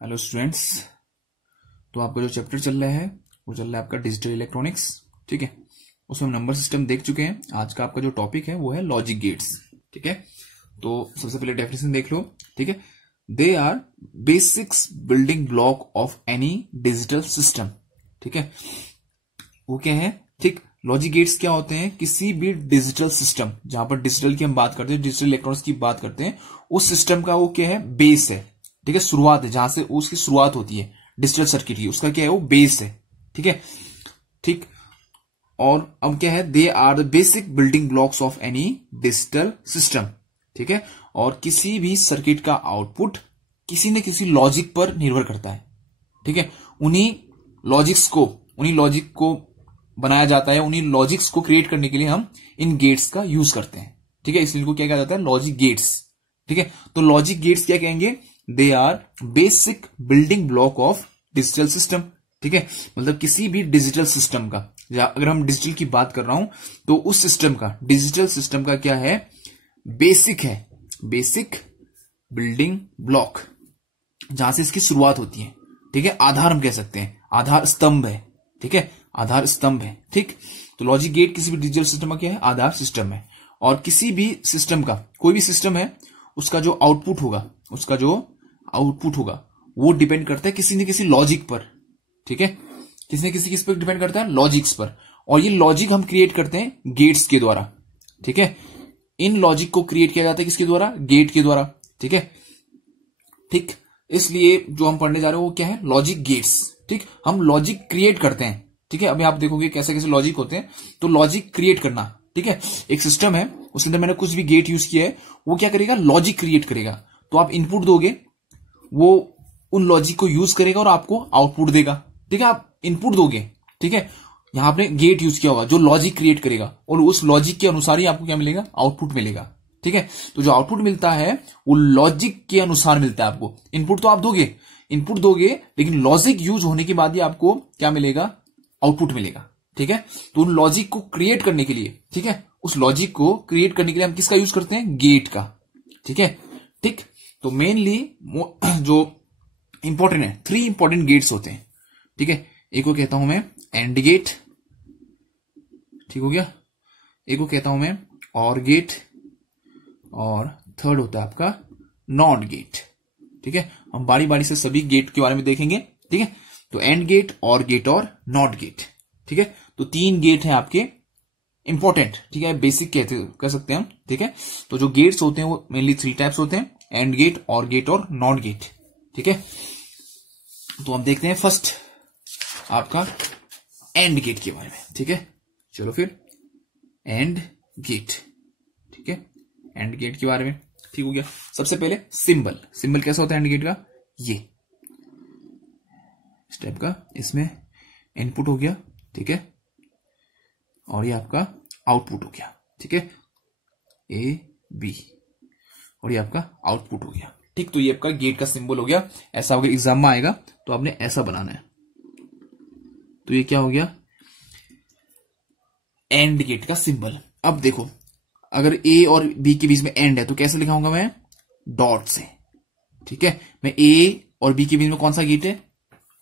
Hello students. तो आपका जो चैप्टर चल रहा है वो चल रहा है आपका डिजिटल इलेक्ट्रॉनिक्स। ठीक है, उसमें हम नंबर सिस्टम देख चुके हैं। आज का आपका जो टॉपिक है वो है लॉजिक गेट्स। ठीक है, तो सबसे पहले डेफिनेशन देख लो। ठीक है, they our basics building block of any digital system. ठीक है, वो क्या है? ठीक, लॉजिक गेट्स क्या होते हैं? किसी भी डिजिटल सिस्टम, जहां पर डिजिटल की हम बात करते हैं, डिजिटल इलेक्ट्रॉनिक्स की बात करते हैं, उस सिस्टम का वो क्या है? बेस है। ठीक है, शुरुआत है, जहां से उसकी शुरुआत होती है डिजिटल सर्किट की, उसका क्या है? वो बेस है। ठीक है, ठीक। और अब क्या है? They are the basic building blocks of any digital system. ठीक है, और किसी भी सर्किट का आउटपुट किसी न किसी लॉजिक पर निर्भर करता है। ठीक है, उन्हीं लॉजिक को बनाया जाता है, उन्हीं लॉजिक्स को क्रिएट करने के लिए हम इन गेट्स का यूज करते हैं। ठीक है, इसलिए इनको क्या कहा जाता है? Logic gates. ठीक है, तो लॉजिक गेट्स क्या कहेंगे? They are basic building block of digital system. ठीक है, मतलब किसी भी डिजिटल सिस्टम का, अगर हम डिजिटल की बात कर रहा हूं तो उस सिस्टम का, डिजिटल सिस्टम का क्या है? बेसिक है, बेसिक बिल्डिंग ब्लॉक, जहां से इसकी शुरुआत होती है। ठीक है, आधार हम कह सकते हैं, आधार स्तंभ है। ठीक है, आधार स्तंभ है। ठीक, तो लॉजिक गेट किसी भी डिजिटल सिस्टम का क्या है? आधार सिस्टम है। और किसी भी सिस्टम का, कोई भी सिस्टम है, उसका जो आउटपुट होगा वो डिपेंड करता है किसी न किसी लॉजिक पर। ठीक है, किसी न किसी किस पर डिपेंड करता है? लॉजिक्स पर। और ये लॉजिक हम क्रिएट करते हैं गेट्स के द्वारा। ठीक है, इन लॉजिक को क्रिएट किया जाता है किसके द्वारा? गेट के द्वारा। ठीक है, ठीक, इसलिए जो हम पढ़ने जा रहे हैं वो क्या है? Logic gates. ठीक, हम लॉजिक क्रिएट करते हैं। ठीक है, अभी आप देखोगे कैसे कैसे लॉजिक होते हैं। तो लॉजिक क्रिएट करना, ठीक है, एक सिस्टम है, उसके अंदर मैंने कुछ भी गेट यूज किया है, वो क्या करेगा? लॉजिक क्रिएट करेगा। तो आप इनपुट दोगे, वो उन लॉजिक को यूज करेगा और आपको आउटपुट देगा। ठीक है, आप इनपुट दोगे, ठीक है, यहां आपने गेट यूज किया होगा जो लॉजिक क्रिएट करेगा, और उस लॉजिक के अनुसार ही आपको क्या मिलेगा? आउटपुट मिलेगा। ठीक है, तो जो आउटपुट मिलता है वो लॉजिक के अनुसार मिलता है आपको। इनपुट तो आप दोगे, लेकिन लॉजिक यूज होने के बाद ही आपको क्या मिलेगा? आउटपुट मिलेगा। ठीक है, तो उन लॉजिक को क्रिएट करने के लिए, ठीक है, उस लॉजिक को क्रिएट करने के लिए हम किसका यूज करते हैं? गेट का। ठीक है, ठीक, तो मेनली जो इंपॉर्टेंट है, 3 इंपॉर्टेंट गेट्स होते हैं। ठीक है, एक को कहता हूं मैं एंड गेट, ठीक हो गया, एक को कहता हूं मैं और गेट, और थर्ड होता है आपका नॉट गेट। ठीक है, हम बारी बारी से सभी गेट के बारे में देखेंगे। ठीक है, तो एंड गेट, और गेट और नॉट गेट। ठीक है, तो 3 गेट हैं आपके इंपॉर्टेंट। ठीक है, बेसिक कह सकते हैं हम। ठीक है, तो जो गेट्स होते हैं वो मेनली 3 टाइप्स होते हैं, एंड गेट, और गेट और नॉट गेट। ठीक है, तो हम देखते हैं फर्स्ट आपका एंड गेट के बारे में। ठीक है, चलो फिर एंड गेट। ठीक है, एंड गेट के बारे में ठीक हो गया। सबसे पहले सिंबल कैसा होता है एंड गेट का? ये इस टाइप का, इसमें इनपुट हो गया, ठीक है, और ये आपका आउटपुट हो गया। ठीक है, ए बी, और ये आपका आउटपुट हो गया। ठीक, तो ये आपका गेट का सिंबल हो गया। ऐसा अगर एग्जाम में आएगा तो आपने ऐसा बनाना है। तो ये क्या हो गया? एंड गेट का सिंबल। अब देखो, अगर ए और बी के बीच में एंड है तो कैसे लिखाऊंगा मैं? डॉट से। ठीक है, मैं ए और बी के बीच में कौन सा गेट है?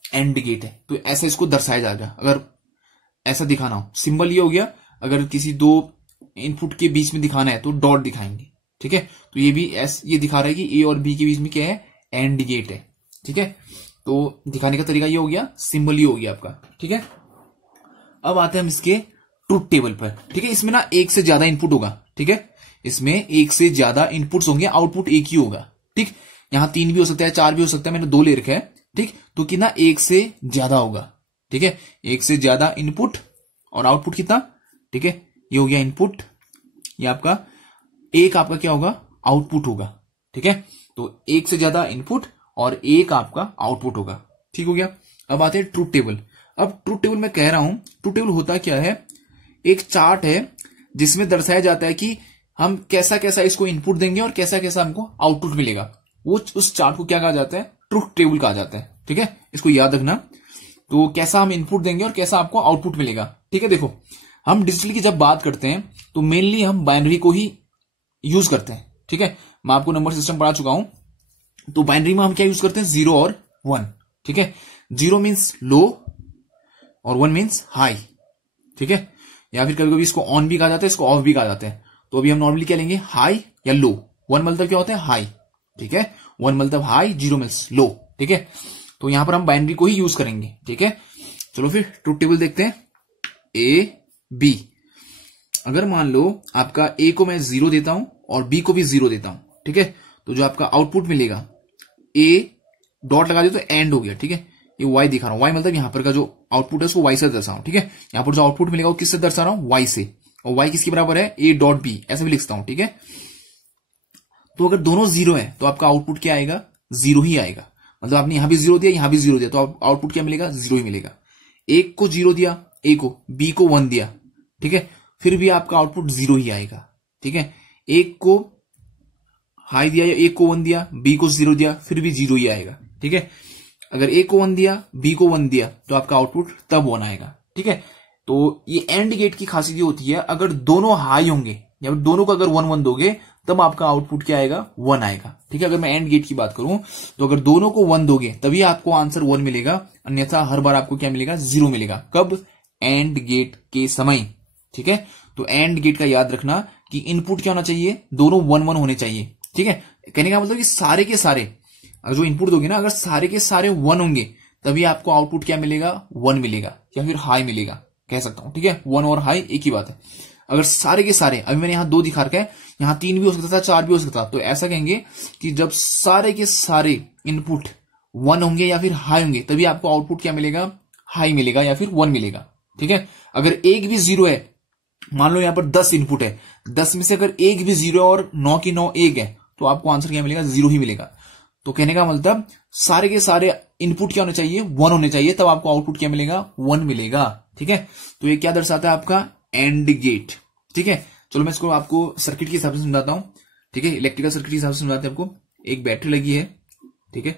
एंड गेट है, तो ऐसे इसको दर्शाया जाएगा। अगर ऐसा दिखाना हो, सिंबल ये हो गया। अगर किसी 2 इनपुट के बीच में दिखाना है तो डॉट दिखाएंगे। ठीक है, तो ये भी ये दिखा रहा है कि ए और बी के बीच में क्या है? एंड गेट है। ठीक है, तो दिखाने का तरीका ये हो गया, सिंबल ये हो गया आपका। ठीक है, अब आते हैं हम इसके ट्रुथ टेबल पर। ठीक है, इसमें ना 1 से ज्यादा इनपुट होगा। ठीक है, इसमें 1 से ज्यादा इनपुट्स होंगे, आउटपुट एक ही होगा। ठीक, यहां 3 भी हो सकता है, 4 भी हो सकता है, मैंने 2 ले रखा है। ठीक, तो कितना? 1 से ज्यादा होगा। ठीक है, 1 से ज्यादा इनपुट और आउटपुट कितना? ठीक है, ये हो गया इनपुट, ये आपका एक आपका क्या होगा? आउटपुट होगा। ठीक है, तो 1 से ज्यादा इनपुट और 1 आपका आउटपुट होगा। ठीक हो गया। अब आते हैं ट्रुथ टेबल। अब ट्रुथ टेबल मैं कह रहा हूं, ट्रुथ टेबल होता क्या है? एक चार्ट है जिसमें दर्शाया जाता है कि हम कैसा कैसा इसको इनपुट देंगे और कैसा कैसा हमको आउटपुट मिलेगा। वो उस चार्ट को क्या कहा जाता है? ट्रुथ टेबल कहा जाता है। ठीक है, इसको याद रखना। तो कैसा हम इनपुट देंगे और कैसा आपको आउटपुट मिलेगा। ठीक है, देखो, हम डिजिटल की जब बात करते हैं तो मेनली हम बाइनरी को ही यूज करते हैं। ठीक है, मैं आपको नंबर सिस्टम पढ़ा चुका हूं, तो बाइनरी में हम क्या यूज करते हैं? 0 और 1, ठीक है। 0 मीन्स लो और 1 मीन्स हाई, ठीक है। या फिर कभी कभी इसको ऑन भी कहा जाता है, इसको ऑफ भी कहा जाता है। तो अभी हम नॉर्मली क्या लेंगे, हाई या लो। 1 मतलब क्या होता है, हाई, ठीक है। 1 मतलब हाई, 0 मीन्स लो, ठीक है। तो यहां पर हम बाइनरी को ही यूज करेंगे, ठीक है। चलो फिर ट्रुथ टेबल देखते हैं। ए बी, अगर मान लो आपका ए को मैं 0 देता हूं और बी को भी 0 देता हूं, ठीक है, तो जो आपका आउटपुट मिलेगा, ए डॉट लगा दिया तो एंड हो गया, ठीक है। ये वाई दिखा रहा हूं, वाई मतलब यहां पर का जो आउटपुट है उसको वाई से दर्शा रहा हूं, ठीक है। यहां पर जो आउटपुट मिलेगा वो किससे दर्शा रहा हूं, वाई से, और वाई किसके बराबर है, ए डॉट बी, ऐसे भी लिखता हूं, ठीक है। तो अगर दोनों 0 है तो आपका आउटपुट क्या आएगा, 0 ही आएगा। मतलब आपने यहां भी 0 दिया, यहां भी 0 दिया, तो आउटपुट क्या मिलेगा, 0 ही मिलेगा। एक को 0 दिया, ए को, बी को 1 दिया, ठीक है, फिर भी आपका आउटपुट 0 ही आएगा, ठीक है। एक को हाई दिया या एक को 1 दिया, बी को 0 दिया, फिर भी 0 ही आएगा, ठीक है। अगर ए को 1 दिया, बी को 1 दिया, तो आपका आउटपुट तब 1 आएगा, ठीक है। तो ये एंड गेट की खासियत ये होती है, अगर दोनों हाई होंगे या दोनों को अगर 1-1 दोगे तब आपका आउटपुट क्या आएगा, 1 आएगा, ठीक है। अगर मैं एंड गेट की बात करूं तो अगर दोनों को 1 दोगे तभी आपको आंसर 1 मिलेगा, अन्यथा हर बार आपको क्या मिलेगा, 0 मिलेगा। कब, एंड गेट के समय, ठीक है। तो एंड गेट का याद रखना कि इनपुट क्या होना चाहिए, दोनों 1-1 होने चाहिए, ठीक है। कहने का मतलब कि सारे के सारे अगर जो इनपुट दोगे ना, अगर सारे के सारे 1 होंगे तभी आपको आउटपुट क्या मिलेगा, 1 मिलेगा या फिर हाई मिलेगा, कह सकता हूं, ठीक है। 1 और हाई एक ही बात है। अगर सारे के सारे, अभी मैंने यहां 2 दिखा रखा है, यहां 3 भी हो सकता था, 4 भी हो सकता था, तो ऐसा कहेंगे कि जब सारे के सारे इनपुट 1 होंगे या फिर हाई होंगे तभी आपको आउटपुट क्या मिलेगा, हाई मिलेगा या फिर 1 मिलेगा, ठीक है। अगर एक भी 0 है, मान लो यहां पर 10 इनपुट है, 10 में से अगर एक भी 0 और 9 की 9 1 है, तो आपको आंसर क्या मिलेगा, 0 ही मिलेगा। तो कहने का मतलब सारे के सारे इनपुट क्या होने चाहिए, 1 होने चाहिए, तब आपको आउटपुट क्या मिलेगा, 1 मिलेगा, ठीक है। तो ये क्या दर्शाता है, आपका एंड गेट, ठीक है। चलो मैं इसको आपको सर्किट के हिसाब से समझाता हूं, ठीक है। इलेक्ट्रिकल सर्किट के हिसाब से समझाते हैं आपको। एक बैटरी लगी है, ठीक है,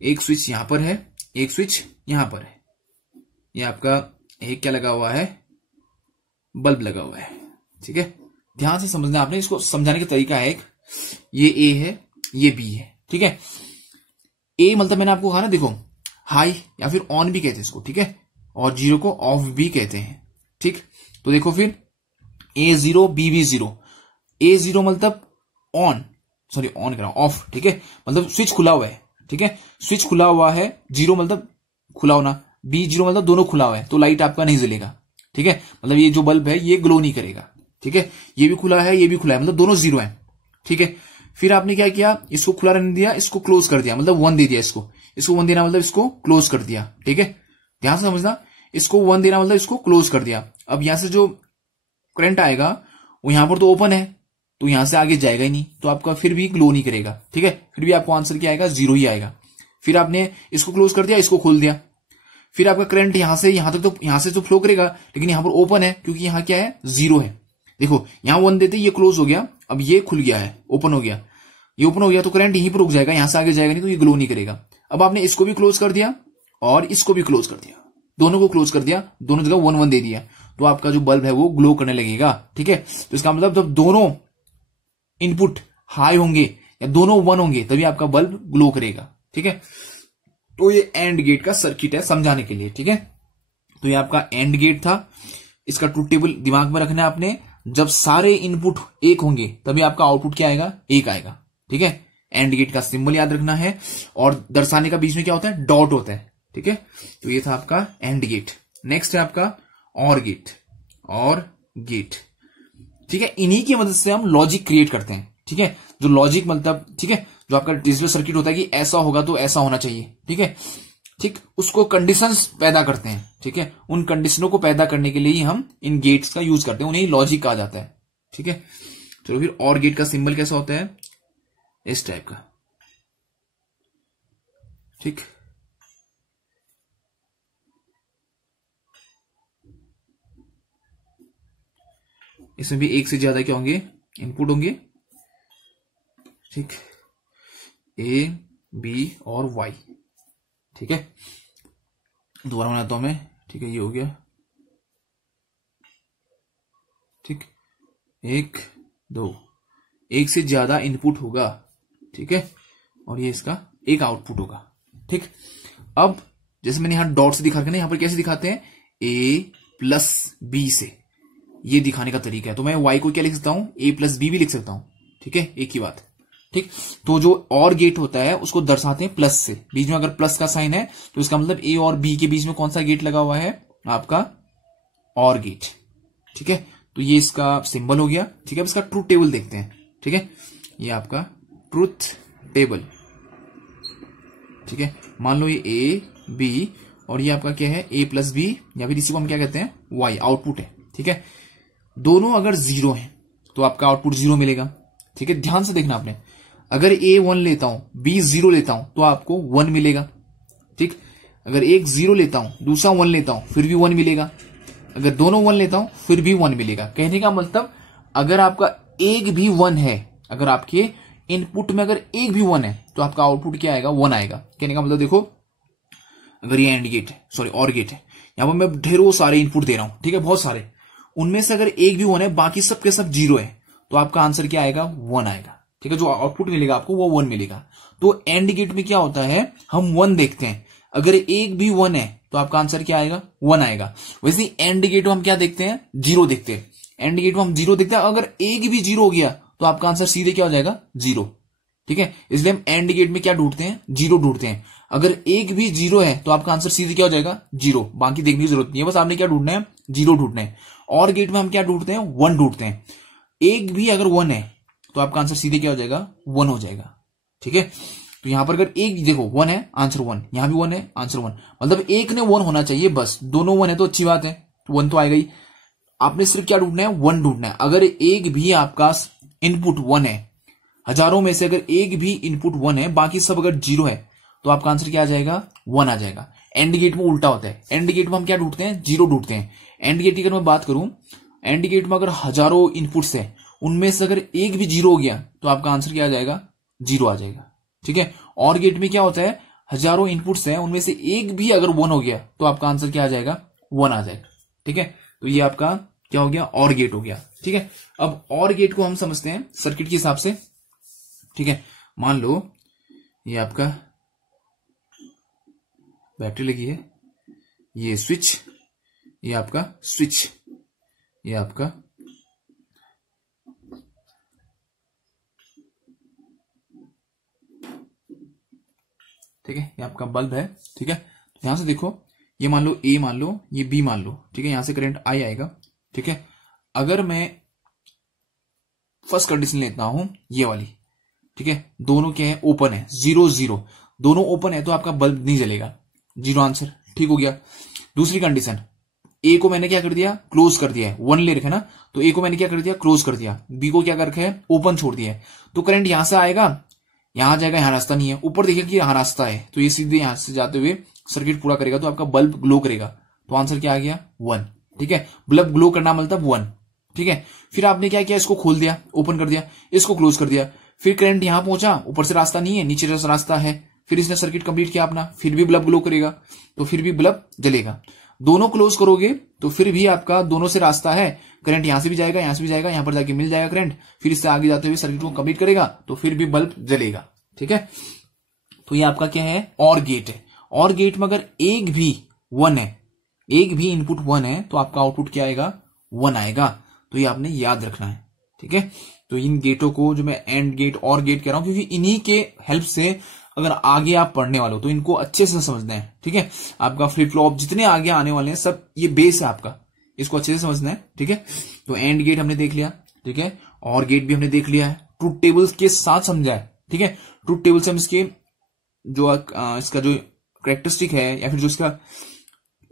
एक स्विच यहां पर है, एक स्विच यहां पर है, ये आपका एक क्या लगा हुआ है, बल्ब लगा हुआ है, ठीक है। ध्यान से समझना आपने, इसको समझाने का तरीका है एक, ये ए है, ये बी है, ठीक है। ए मतलब मैंने आपको कहा ना, देखो हाई या फिर ऑन भी कहते हैं इसको, ठीक है, और 0 को ऑफ भी कहते हैं, ठीक। तो देखो फिर ए 0 बी भी 0, ए 0 मतलब ऑन, सॉरी ऑन कह रहा हूं, ऑफ, ठीक है, मतलब स्विच खुला हुआ है, ठीक है, स्विच खुला हुआ है, 0 मतलब खुला होना, बी 0 मतलब दोनों खुला हुआ है, तो लाइट आपका नहीं जलेगा, ठीक है। मतलब ये जो बल्ब है ये ग्लो नहीं करेगा, ठीक है। ये भी खुला है, ये भी खुला है, मतलब दोनों 0 है, ठीक है। फिर आपने क्या किया, इसको खुला रहने दिया, इसको क्लोज कर दिया, मतलब 1 दे दिया, इसको 1 देना मतलब इसको क्लोज कर दिया, ठीक है। ध्यान से समझना, इसको 1 देना मतलब इसको क्लोज कर दिया। अब यहां से जो करंट आएगा वो यहां पर तो ओपन है, तो यहां से आगे जाएगा ही नहीं, तो आपका फिर भी ग्लो नहीं करेगा, ठीक है। फिर भी आपको आंसर क्या आएगा, 0 ही आएगा। फिर आपने इसको क्लोज कर दिया, इसको खोल दिया, फिर आपका करंट यहां से यहां तक, तो यहां से तो फ्लो करेगा, लेकिन यहां पर ओपन है क्योंकि यहां क्या है, 0 है। देखो यहां 1 देते, ये क्लोज हो गया, अब ये खुल गया है, ओपन हो गया, ये ओपन हो गया, तो करंट यहीं पर रुक जाएगा, यहां से आगे जाएगा नहीं, तो ये ग्लो नहीं करेगा। अब आपने इसको भी क्लोज कर दिया और इसको भी क्लोज कर दिया, दोनों को क्लोज कर दिया, दोनों जगह 1-1 दे दिया, तो आपका जो बल्ब है वो ग्लो करने लगेगा, ठीक है। तो इसका मतलब जब दोनों इनपुट हाई होंगे या दोनों 1 होंगे तभी आपका बल्ब ग्लो करेगा, ठीक है। तो ये एंड गेट का सर्किट है समझाने के लिए, ठीक है। तो ये आपका एंड गेट था, इसका ट्रुथ टेबल दिमाग में रखना है आपने, जब सारे इनपुट 1 होंगे तभी आपका आउटपुट क्या आएगा, 1 आएगा, ठीक है। एंड गेट का सिंबल याद रखना है, और दर्शाने का बीच में क्या होता है, डॉट होता है, ठीक है। तो ये था आपका एंड गेट। नेक्स्ट है आपका और गेट, और गेट, ठीक है। इन्हीं की मदद से हम लॉजिक क्रिएट करते हैं, ठीक है। जो लॉजिक मतलब, ठीक है, जो आपका डिजिटल सर्किट होता है कि ऐसा होगा तो ऐसा होना चाहिए, ठीक है, ठीक, उसको कंडीशंस पैदा करते हैं, ठीक है। उन कंडीशनों को पैदा करने के लिए ही हम इन गेट्स का यूज करते हैं, उन्हें लॉजिक कहा जाता है, ठीक है। चलो फिर और गेट का सिंबल कैसा होता है, इस टाइप का, ठीक। इसमें भी एक से ज्यादा क्या होंगे, इनपुट होंगे, ठीक, ए बी और वाई, ठीक है। दोबारा बनाता हूं मैं, ठीक है, ये हो गया, ठीक, 1 2, एक से ज्यादा इनपुट होगा, ठीक है, और ये इसका एक आउटपुट होगा, ठीक, अब जैसे मैंने यहां डॉट से दिखा रखा है, यहां पर कैसे दिखाते हैं, a+b से, ये दिखाने का तरीका है। तो मैं y को क्या लिख सकता हूं, a+b भी लिख सकता हूं, ठीक है, एक ही बात। ठीक, तो जो और गेट होता है उसको दर्शाते हैं प्लस से, बीच में अगर प्लस का साइन है तो इसका मतलब a और b के बीच में कौन सा गेट लगा हुआ है, आपका और गेट। ठीक है, तो ये इसका सिंबल हो गया। ठीक है, अब इसका ट्रूथ टेबल देखते हैं। ठीक है, ये आपका ट्रूथ टेबल। ठीक है, मान लो ये a b और ये आपका क्या है, a+b, या फिर इसी को हम क्या कहते हैं, y, आउटपुट है। ठीक है, दोनों अगर 0 है तो आपका आउटपुट 0 मिलेगा। ठीक है, ध्यान से देखना आपने, अगर a 1 लेता हूं, b 0 लेता हूं तो आपको 1 मिलेगा। ठीक, अगर एक 0 लेता हूं, दूसरा 1 लेता हूं, फिर भी 1 मिलेगा। अगर दोनों 1 लेता हूं फिर भी 1 मिलेगा। कहने का मतलब अगर आपका एक भी 1 है, अगर आपके इनपुट में अगर एक भी 1 है तो आपका आउटपुट क्या आएगा, 1 आएगा। कहने का मतलब देखो, अगर ये एंड गेट है, सॉरी और गेट है, यहां पर मैं ढेरों सारे इनपुट दे रहा हूं, ठीक है, बहुत सारे, उनमें से अगर एक भी 1 है, बाकी सब के सब 0 है, तो आपका आंसर क्या आएगा, 1 आएगा। ठीक है, जो आउटपुट मिलेगा आपको वो 1 मिलेगा। तो एंड गेट में क्या होता है, हम 1 देखते हैं, अगर एक भी 1 है तो आपका आंसर क्या आएगा, 1 आएगा। वैसे एंड गेट में हम क्या देखते हैं, 0 देखते हैं। एंड गेट में हम 0 देखते हैं, अगर एक भी 0 हो गया तो आपका आंसर सीधे क्या हो जाएगा, 0। ठीक है, इसलिए हम एंड गेट में क्या ढूंढते हैं, 0 ढूंढते हैं। अगर एक भी 0 है तो आपका आंसर सीधे क्या हो जाएगा, 0। बाकी देखने की जरूरत नहीं है, बस आपने क्या ढूंढना है, 0 ढूंढना है। और गेट में हम क्या ढूंढते हैं, 1 ढूंढते हैं। एक भी अगर 1 है तो आपका आंसर सीधे क्या हो जाएगा, 1 हो जाएगा। ठीक है, तो यहां पर अगर एक देखो 1 है, आंसर 1, यहां भी 1 है, आंसर 1, मतलब एक ने 1 होना चाहिए, बस दोनों 1 है तो अच्छी बात है, 1 तो आएगा ही। आपने सिर्फ क्या ढूंढना है, 1 ढूंढना है। अगर एक भी आपका इनपुट 1 है, हजारों में से अगर एक भी इनपुट 1 है, बाकी सब अगर 0 है, तो आपका आंसर क्या आ जाएगा, 1 आ जाएगा। एंड गेट में उल्टा होता है, एंड गेट में हम क्या ढूंढते हैं, 0 ढूंढते हैं। एंड गेट की अगर मैं बात करूं, एंड गेट में अगर हजारों इनपुट्स है, उनमें से अगर एक भी 0 हो गया तो आपका आंसर क्या आ जाएगा, 0 आ जाएगा। ठीक है, और गेट में क्या होता है, हजारों इनपुट्स हैं, उनमें से एक भी अगर 1 हो गया तो आपका आंसर क्या आ जाएगा, 1 आ जाएगा। ठीक है, तो ये आपका क्या हो गया, और गेट हो गया। ठीक है, अब और गेट को हम समझते हैं सर्किट के हिसाब से। ठीक है, मान लो ये आपका बैटरी लगी है, ये स्विच, ये आपका स्विच, ये आपका ठीक है, ये आपका बल्ब है। ठीक है, तो यहां से देखो, ये मान लो ए मान लो, ये बी मान लो। ठीक है, यहां से करंट आई आएगा। ठीक है, अगर मैं फर्स्ट कंडीशन लेता हूं ये वाली, ठीक है, दोनों क्या है, ओपन है, 0 0, दोनों ओपन है तो आपका बल्ब नहीं जलेगा, 0 आंसर। ठीक हो गया। दूसरी कंडीशन, ए को मैंने क्या कर दिया, क्लोज कर दिया है, 1 ले रखा है ना, तो ए को मैंने क्या कर दिया, क्लोज कर दिया। बी को क्या कर रखा है, ओपन छोड़ दिया है, तो करंट यहां से आएगा, यहां जाएगा, यहां रास्ता नहीं है, ऊपर देखिए कि यहां रास्ता है, तो ये सीधे यहां से जाते हुए सर्किट पूरा करेगा, तो आपका बल्ब ग्लो करेगा। तो आंसर क्या आ गया, 1। ठीक है, बल्ब ग्लो करना मतलब 1। ठीक है, फिर आपने क्या किया, इसको खोल दिया, ओपन कर दिया, इसको क्लोज कर दिया, फिर करंट यहां पहुंचा, ऊपर से रास्ता नहीं है, नीचे से रास्ता है, फिर इसने सर्किट कंप्लीट किया अपना, फिर भी बल्ब ग्लो करेगा, तो फिर भी बल्ब जलेगा। दोनों क्लोज करोगे तो फिर भी आपका दोनों से रास्ता है, करंट यहां से भी जाएगा, यहां से भी जाएगा, यहां पर जाके मिल जाएगा करंट, फिर इससे आगे जाते हुए सर्किट को कंप्लीट करेगा, तो फिर भी बल्ब जलेगा। ठीक है, तो ये आपका क्या है, और गेट है। और गेट में अगर एक भी 1 है, एक भी इनपुट 1 है, तो आपका आउटपुट क्या आएगा, 1 आएगा। तो ये आपने याद रखना है। ठीक है, तो इन गेटों को जो मैं एंड गेट और गेट कह रहा हूं, क्योंकि इन्हीं के हेल्प से अगर आगे आप पढ़ने वाले हो तो इनको अच्छे से समझना है। ठीक है, आपका फ्लिप फ्लॉप जितने आगे आने वाले हैं सब ये बेस है आपका, इसको अच्छे से समझना है। ठीक है, तो एंड गेट हमने देख लिया। ठीक है, और गेट भी हमने देख लिया है, ट्रूथ टेबल्स के साथ समझा है। ठीक है, ट्रूथ टेबल से हम इसके जो इसका जो कैरेक्टरिस्टिक है, या फिर जो इसका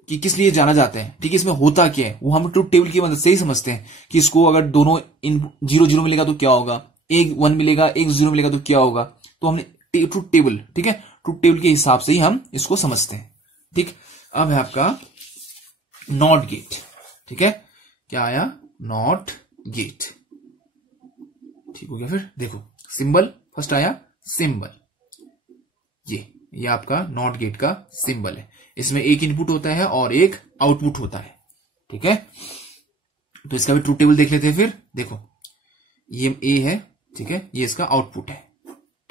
कि किस लिए जाना जाता है, ठीक है, इसमें होता क्या है, वो हम ट्रूथ टेबल की मदद से ही समझते हैं कि इसको अगर दोनों इन 0 0 मिलेगा तो क्या होगा, एक 1 मिलेगा, एक 0 मिलेगा तो क्या होगा। तो हमने ट्रूथ टेबल, ठीक है, ट्रूथ टेबल के हिसाब से ही हम इसको समझते हैं। ठीक, अब है आपका नॉट गेट। ठीक है, क्या आया, नॉट गेट। ठीक हो गया। फिर देखो सिंबल, फर्स्ट आया सिंबल, ये आपका नॉट गेट का सिंबल है। इसमें एक इनपुट होता है और एक आउटपुट होता है। ठीक है, तो इसका भी ट्रूथ टेबल देख लेते हैं। फिर देखो ये ए है, ठीक है, ये इसका आउटपुट है।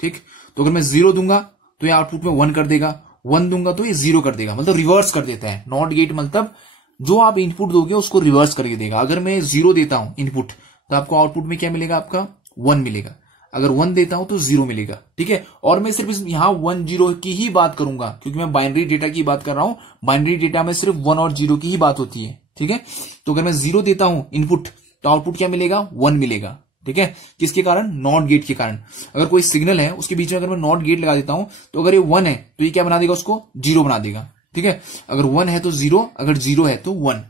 ठीक, तो अगर मैं 0 दूंगा तो ये आउटपुट में 1 कर देगा, 1 दूंगा तो ये 0 कर देगा, मतलब रिवर्स कर देता है। नॉट गेट मतलब जो आप इनपुट दोगे उसको रिवर्स करके देगा। अगर मैं 0 देता हूं इनपुट तो आपको आउटपुट में क्या मिलेगा, आपका 1 मिलेगा। अगर 1 देता हूं तो 0 मिलेगा, ठीक है। और मैं सिर्फ यहां 1 0 की ही बात करूंगा क्योंकि मैं बाइनरी डेटा की बात कर रहा हूं। बाइनरी डेटा में सिर्फ 1 और 0 की ही बात होती है, ठीक है। तो अगर मैं 0 देता हूं इनपुट तो आउटपुट क्या मिलेगा, 1 मिलेगा, ठीक है। किसके कारण, नॉट गेट के कारण। अगर कोई सिग्नल है उसके बीच में अगर मैं नॉट गेट लगा देता हूं तो अगर ये 1 है तो ये क्या बना देगा, उसको 0 बना देगा, ठीक है। अगर 1 है तो 0, अगर 0 है तो 1,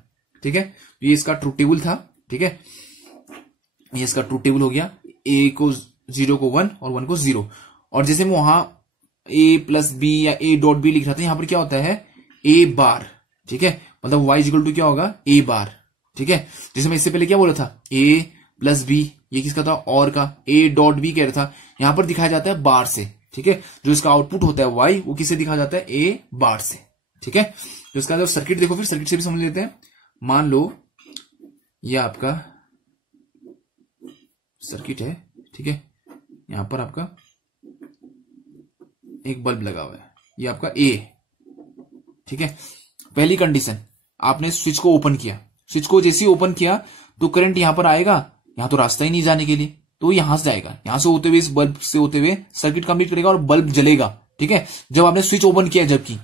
ठीक है। तो ये इसका ट्रूथ टेबल था, ठीक है। ये इसका ट्रूथ टेबल हो गया, ए को 0 को 1 और 1 को 0। और जैसे मैं वहां ए प्लस बी या ए डॉट बी लिख रहा था, यहां पर क्या होता है ए बार, ठीक है। मतलब y इक्वल टू क्या होगा, ए बार, ठीक है। जैसे मैं इससे पहले क्या बोला था, ए प्लस बी, ये किसका था, और का। ए डॉट बी कह रहा था, यहां पर दिखाया जाता है बार से, ठीक है। जो इसका आउटपुट होता है y वो किससे दिखाया जाता है, ए बार से, ठीक है। तो इसका जब सर्किट देखो, फिर सर्किट से भी समझ लेते हैं। मान लो ये आपका सर्किट है, ठीक है। यहां पर आपका एक बल्ब लगा हुआ है, ये आपका ए, ठीक है। पहली कंडीशन, आपने स्विच को ओपन किया, स्विच को जैसे ही ओपन किया तो करंट यहां पर आएगा, यहां तो रास्ता ही नहीं जाने के लिए, तो यहां से जाएगा, यहां से होते हुए इस बल्ब से होते हुए सर्किट कंप्लीट करेगा और बल्ब जलेगा, ठीक है। जब आपने स्विच ओपन किया, जबकि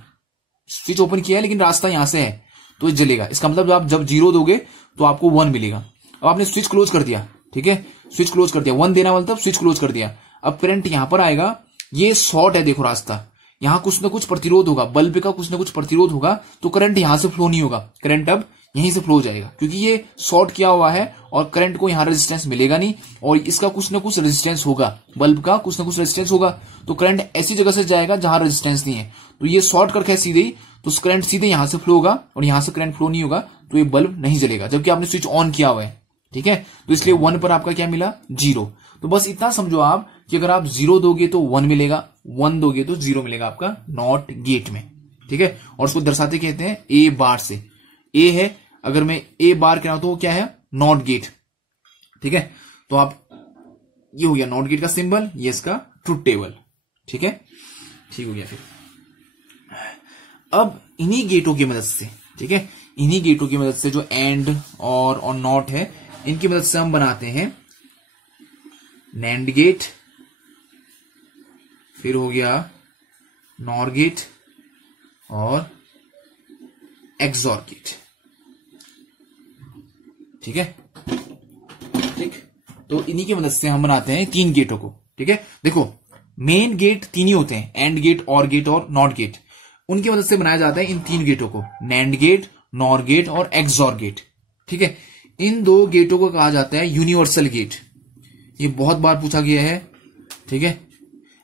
स्विच ओपन किया है लेकिन रास्ता यहां से है तो ये जलेगा। इसका मतलब आप जब 0 दोगे तो आपको 1 मिलेगा। अब आपने स्विच क्लोज कर दिया, ठीक है, स्विच क्लोज कर दिया, 1 देना मतलब स्विच क्लोज कर दिया। अब करंट यहां पर आएगा, ये शॉर्ट है, देखो रास्ता, यहां कुछ ना कुछ प्रतिरोध होगा, बल्ब का कुछ ना कुछ प्रतिरोध होगा, तो करंट यहां से फ्लो नहीं होगा, करंट अब यहीं से फ्लो हो जाएगा क्योंकि ये शॉर्ट किया हुआ है और करंट को यहां रेजिस्टेंस मिलेगा नहीं, और इसका कुछ ना कुछ रेजिस्टेंस होगा, बल्ब का कुछ ना कुछ रेजिस्टेंस होगा, तो करंट ऐसी जगह से जाएगा जहां रेजिस्टेंस नहीं है। तो ये शॉर्ट करके है सीधे ही, तो करंट सीधे यहां से फ्लो होगा और यहां से करंट फ्लो नहीं होगा, तो ये बल्ब नहीं जलेगा, जबकि आपने स्विच ऑन किया हुआ है, ठीक है। तो इसलिए 1 पर आपका क्या मिला, 0। तो बस इतना समझो आप कि अगर आप 0 दोगे तो 1 मिलेगा, 1 दोगे तो 0 मिलेगा आपका नॉट गेट में, ठीक है। और उसको दर्शाते कहते हैं ए बार से। ए है, अगर मैं ए बार कह रहा हूं तो वो क्या है, नॉट गेट, ठीक है। तो आप, ये हो गया नॉट गेट का सिंबल, ये इसका ट्रूथ टेबल, ठीक है, ठीक हो गया। फिर अब इन्हीं गेटों की मदद से, ठीक है, इन्हीं गेटों की मदद से जो एंड और नॉट है, इनकी मदद से हम बनाते हैं नैंड गेट, फिर हो गया नॉर गेट और एक्सॉर गेट, ठीक है, ठीक। तो इन्हीं की मदद से हम बनाते हैं 3 गेटों को, ठीक है। देखो मेन गेट 3 ही होते हैं, एंड गेट, और गेट और नॉट गेट। उनकी मदद से बनाया जाता है इन 3 गेटों को, नैंड गेट, नॉर गेट और एक्सॉर गेट, ठीक है। इन 2 गेटों को कहा जाता है यूनिवर्सल गेट। ये बहुत बार पूछा गया है, ठीक है,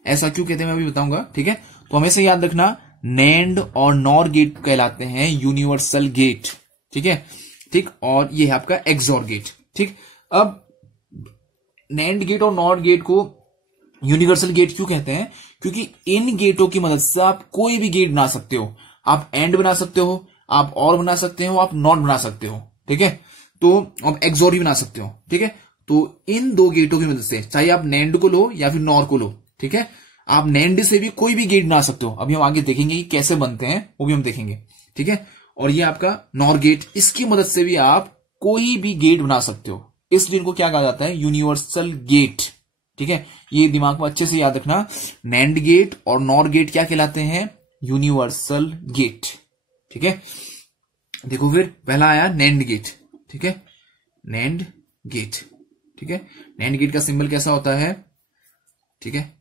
ऐसा क्यों कहते हैं मैं अभी बताऊंगा, ठीक है। तो हमेशा याद रखना, नैंड और नॉर गेट कहलाते हैं यूनिवर्सल गेट, ठीक है, ठीक। और ये है आपका एक्सॉर गेट, ठीक। अब नैंड गेट और नॉर गेट को यूनिवर्सल गेट क्यों कहते हैं, क्योंकि इन गेटों की मदद से आप कोई भी गेट बना सकते हो। आप एंड बना सकते हो, आप और बना सकते हो, आप नॉट बना सकते हो, ठीक है। तो आप एक्सॉर भी बना सकते हो, ठीक है। तो इन 2 गेटों की मदद से, चाहे आप नैंड को लो या फिर नॉर को लो, ठीक है, आप नैंड से भी कोई भी गेट बना सकते हो। अभी हम आगे देखेंगे कि कैसे बनते हैं, वो भी हम देखेंगे, ठीक है। और ये आपका नॉर गेट, इसकी मदद से भी आप कोई भी गेट बना सकते हो, इसलिए इनको क्या कहा जाता है, यूनिवर्सल गेट, ठीक है। ये दिमाग में अच्छे से याद रखना, नैंड गेट और नॉर गेट क्या कहलाते हैं, यूनिवर्सल गेट, ठीक है। देखो फिर पहला आया नैंड गेट, ठीक है, नैंड गेट, ठीक है। नैंड गेट का सिंबल कैसा होता है, ठीक है,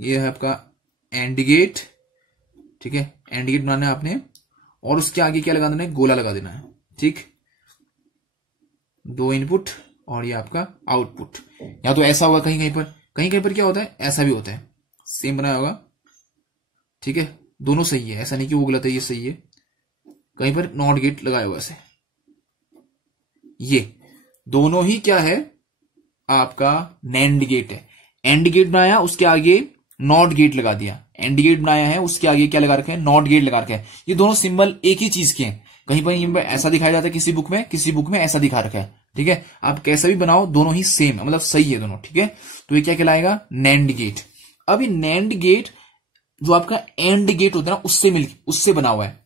ये है आपका एंड गेट, ठीक है। एंड गेट बनाना है आपने, और उसके आगे क्या लगा देना है, गोला लगा देना है, ठीक। 2 इनपुट और ये आपका आउटपुट, या तो ऐसा होगा कहीं कहीं पर क्या होता है, ऐसा भी होता है, सेम बनाया होगा, ठीक है। दोनों सही है, ऐसा नहीं कि वो गलत है, ये सही है। कहीं पर नॉट गेट लगाया हुआ ऐसे, ये दोनों ही क्या है, आपका नैंड गेट है। एंड गेट बनाया, उसके आगे नॉट गेट लगा दिया, एंड गेट बनाया है, उसके आगे क्या लगा रखा है, नॉट गेट लगा रखा है। ये दोनों सिंबल एक ही चीज के हैं, कहीं पर ऐसा दिखाया जाता है किसी बुक में ऐसा दिखा रखा है, ठीक है। आप कैसा भी बनाओ, दोनों ही सेम है, मतलब सही है दोनों, ठीक है। तो ये क्या कहलाएगा, नैंड गेट। अब ये नैंड गेट जो आपका एंड गेट होता है ना उससे बना हुआ है।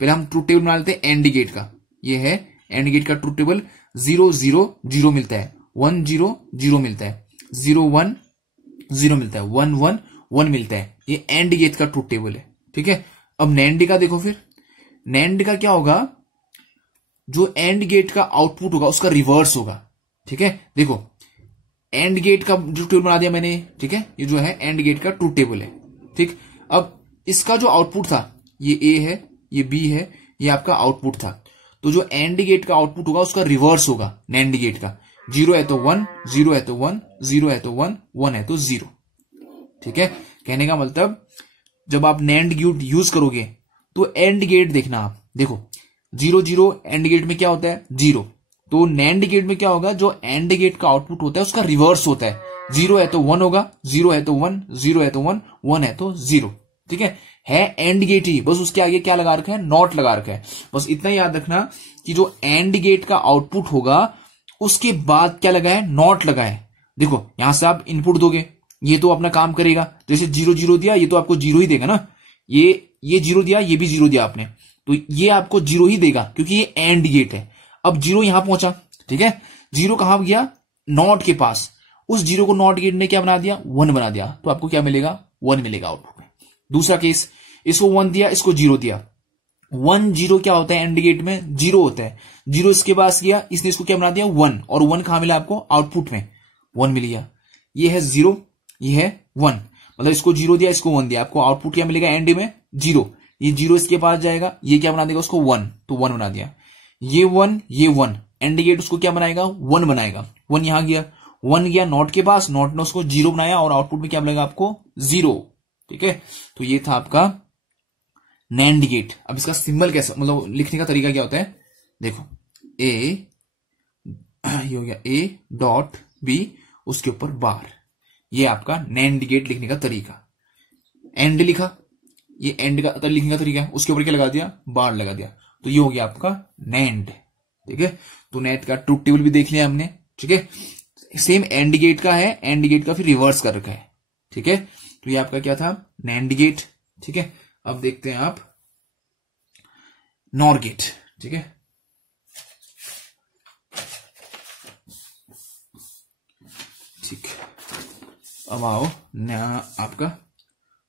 पहले हम ट्रूथ टेबल बना लेते हैं एंड गेट का। ये है एंड गेट का ट्रूथ टेबल। 0 0 0 मिलता है, 1 0 0 मिलता है, 0 1 0 मिलता है, 1 1 1 मिलता है। ये एंड गेट का ट्रूथ टेबल है, ठीक है। अब नैंड का देखो, फिर नैंड का क्या होगा, जो एंड गेट का आउटपुट होगा उसका रिवर्स होगा, ठीक है। देखो एंड गेट का ट्रूथ टेबल बना दिया मैंने, ठीक है। ये जो है एंड गेट का ट्रूथ टेबल है, ठीक। अब इसका जो आउटपुट था, ये ए है, ये बी है, ये आपका आउटपुट था। तो जो एंड गेट का आउटपुट होगा उसका रिवर्स होगा नैंड गेट का। 0 है तो 1, 0 है तो 1, 0 है तो 1, 1 है तो 0, ठीक है। कहने का मतलब जब आप नैंड गेट यूज करोगे तो एंड गेट देखना आप, देखो 0 0 एंड गेट में क्या होता है 0, तो नैंड गेट में क्या होगा, जो एंड गेट का आउटपुट होता है उसका रिवर्स होता है। 0 है तो 1 होगा, 0 है तो 1, 0 है तो 1, 1 है तो 0, ठीक है एंड गेट ही, बस उसके आगे क्या लगा रखा है, नॉट लगा रखा है। बस इतना याद रखना कि जो एंड गेट का आउटपुट होगा उसके बाद क्या लगा है, नॉट लगा है। देखो यहां से आप इनपुट दोगे, ये तो अपना काम करेगा, जैसे 0 0 दिया, ये तो आपको 0 ही देगा ना, ये 0 दिया, ये भी 0 दिया आपने, तो ये आपको 0 ही देगा क्योंकि ये एंड गेट है। अब 0 यहां पहुंचा, ठीक है, 0 कहां गया, नॉट के पास, उस 0 को नॉट गेट ने क्या बना दिया, 1 बना दिया, तो आपको क्या मिलेगा, 1 मिलेगा आउटपुट में। दूसरा केस, इसको 1 दिया, इसको 0 दिया, 1 0 क्या होता है एंड गेट में, 0 होता है, 0 इसके पास गया, इसने इसको क्या बना दिया 1, और 1 कहां मिला आपको, आउटपुट में 1 मिल गया। ये है 0, ये है 1, मतलब इसको 0 दिया, इसको 1 दिया, आपको आउटपुट क्या मिलेगा एंड में 0। ये 0 इसके पास जाएगा, ये क्या बना देगा उसको 1, तो 1 बना दिया। ये 1, ये 1, एंड गेट उसको क्या बनाएगा, 1 बनाएगा, 1 यहां गया, 1 गया नॉट के पास, नॉट ने उसको 0 बनाया, और आउटपुट में क्या मिलेगा आपको 0, ठीक है। तो ये था आपका नैंड गेट। अब इसका सिंबल कैसा, मतलब लिखने का तरीका क्या होता है, देखो ये हो गया ए डॉट बी, उसके ऊपर बार, ये आपका नैंड गेट लिखने का तरीका। एंड लिखा, ये एंड का लिखने का तरीका है, उसके ऊपर क्या लगा दिया, बार लगा दिया, तो ये हो गया आपका नैंड, ठीक है। तो नैंड का ट्रूथ टेबल भी देख लिया हमने, ठीक है। सेम एंड गेट का है, एंड गेट का फिर रिवर्स कर रखा है, ठीक है। तो ये आपका क्या था, नैंड गेट, ठीक है। अब देखते हैं आप नॉर गेट, ठीक है। ठीक, अब आओ आपका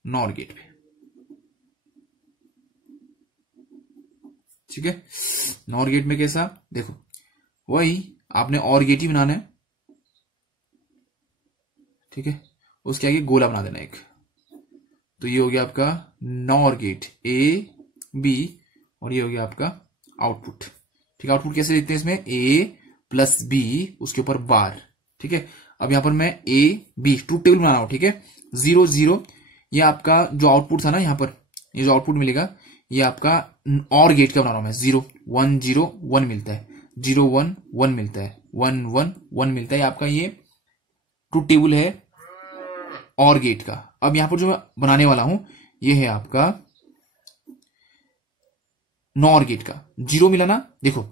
नॉर गेट पे, ठीक है। नॉर गेट में कैसा, देखो वही आपने और गेट ही बनाना है, ठीक है, उसके आगे गोला बना देना एक, तो ये हो गया आपका नॉर गेट, ए बी, और ये हो गया आपका आउटपुट, ठीक है। आउटपुट कैसे लिखते हैं इसमें, ए प्लस बी, उसके ऊपर बार, ठीक है। अब यहां पर मैं ए बी ट्रूथ टेबल बना रहा हूं, ठीक है। 0 0, ये आपका जो आउटपुट था ना, यहां पर ये जो आउटपुट मिलेगा, ये आपका और गेट का बना रहा हूं मैं, 0 1 0 1 मिलता है, 0 1 1 मिलता है, 1 1 1 मिलता है, आपका ये ट्रूथ टेबल है और गेट का। अब यहां पर जो मैं बनाने वाला हूं, ये है आपका नॉर गेट का। 0 मिला ना, देखो